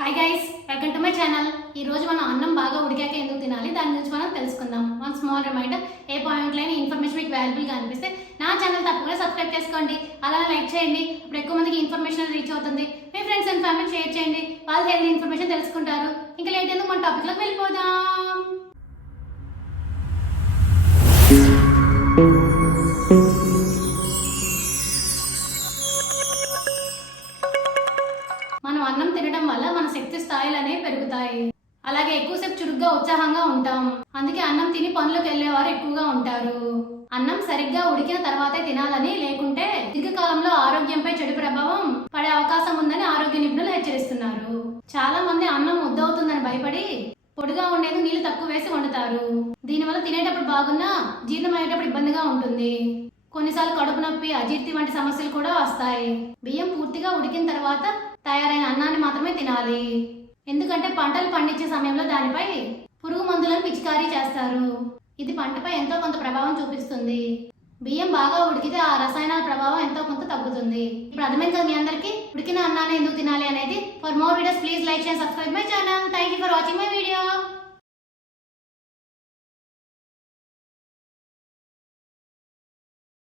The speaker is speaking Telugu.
Hi guys, welcome to my channel. ఈ రోజు మనం అన్నం బాగా ఉడికాక ఎందుకు తినాలి దాని గురించి మనం తెలుసుకుందాం. వన్ స్మాల్ రిమైండర్, ఏ పాయింట్ లైన్ ఇన్ఫర్మేషన్ మీకు వాల్యుబుల్గా అనిపిస్తే నా ఛానల్ తప్పకుండా సబ్స్క్రైబ్ చేసుకోండి, అలానే లైక్ చేయండి. ఇప్పుడు ఎక్కువ మందికి ఇన్ఫర్మేషన్ రీచ్ అవుతుంది. మీ ఫ్రెండ్స్ అండ్ ఫ్యామిలీ షేర్ చేయండి, వాళ్ళు హెల్తీ ఇన్ఫర్మేషన్ తెలుసుకుంటారు. ఇంకా లేట్ ఎందుకు మన టాపిక్లోకి వెళ్ళిపోదాం. మనం అన్నం తినడం వల్ల మన శక్తి స్థాయిలు అనేవి పెరుగుతాయి. అలాగే ఎక్కువసేపు చురుగ్గా ఉత్సాహంగా ఉంటాం. అందుకే అన్నం తిని పనులకు వెళ్లేవారు ఎక్కువగా ఉంటారు. అన్నం సరిగ్గా ఉడికిన తర్వాతే తినాలని, లేకుంటే దీర్ఘకాలంలో ఆరోగ్యంపై చెడు ప్రభావం పడే అవకాశం ఉందని ఆరోగ్య నిపుణులు హెచ్చరిస్తున్నారు. చాలా మంది అన్నం ముద్దవుతుందని భయపడి పొడిగా ఉండేది నీళ్లు తక్కువ వేసి వండుతారు. దీనివల్ల తినేటప్పుడు బాగున్నా జీర్ణం అయ్యేటప్పుడు ఇబ్బందిగా ఉంటుంది. కొన్నిసార్లు కడుపు నొప్పి, అజీర్తి వంటి సమస్యలు కూడా వస్తాయి. బియ్యం పూర్తిగా ఉడికిన తర్వాత తయారైన అన్నాన్ని మాత్రమే తినాలి. ఎందుకంటే పంటలు పండించే సమయంలో దానిపై పురుగు మందులను పిచికారీ చేస్తారు. ఇది పంటపై ఎంతో కొంత ప్రభావం చూపిస్తుంది. బియ్యం బాగా ఉడికితే ఆ రసాయనాల ప్రభావం ఎంతో కొంత తగ్గుతుంది. ఇప్పుడు అర్థమైంది కదా మీ అందరికీ ఉడికిన అన్నాన్ని ఎందుకు తినాలి అనేది. For more videos please like and subscribe my channel. Thank you.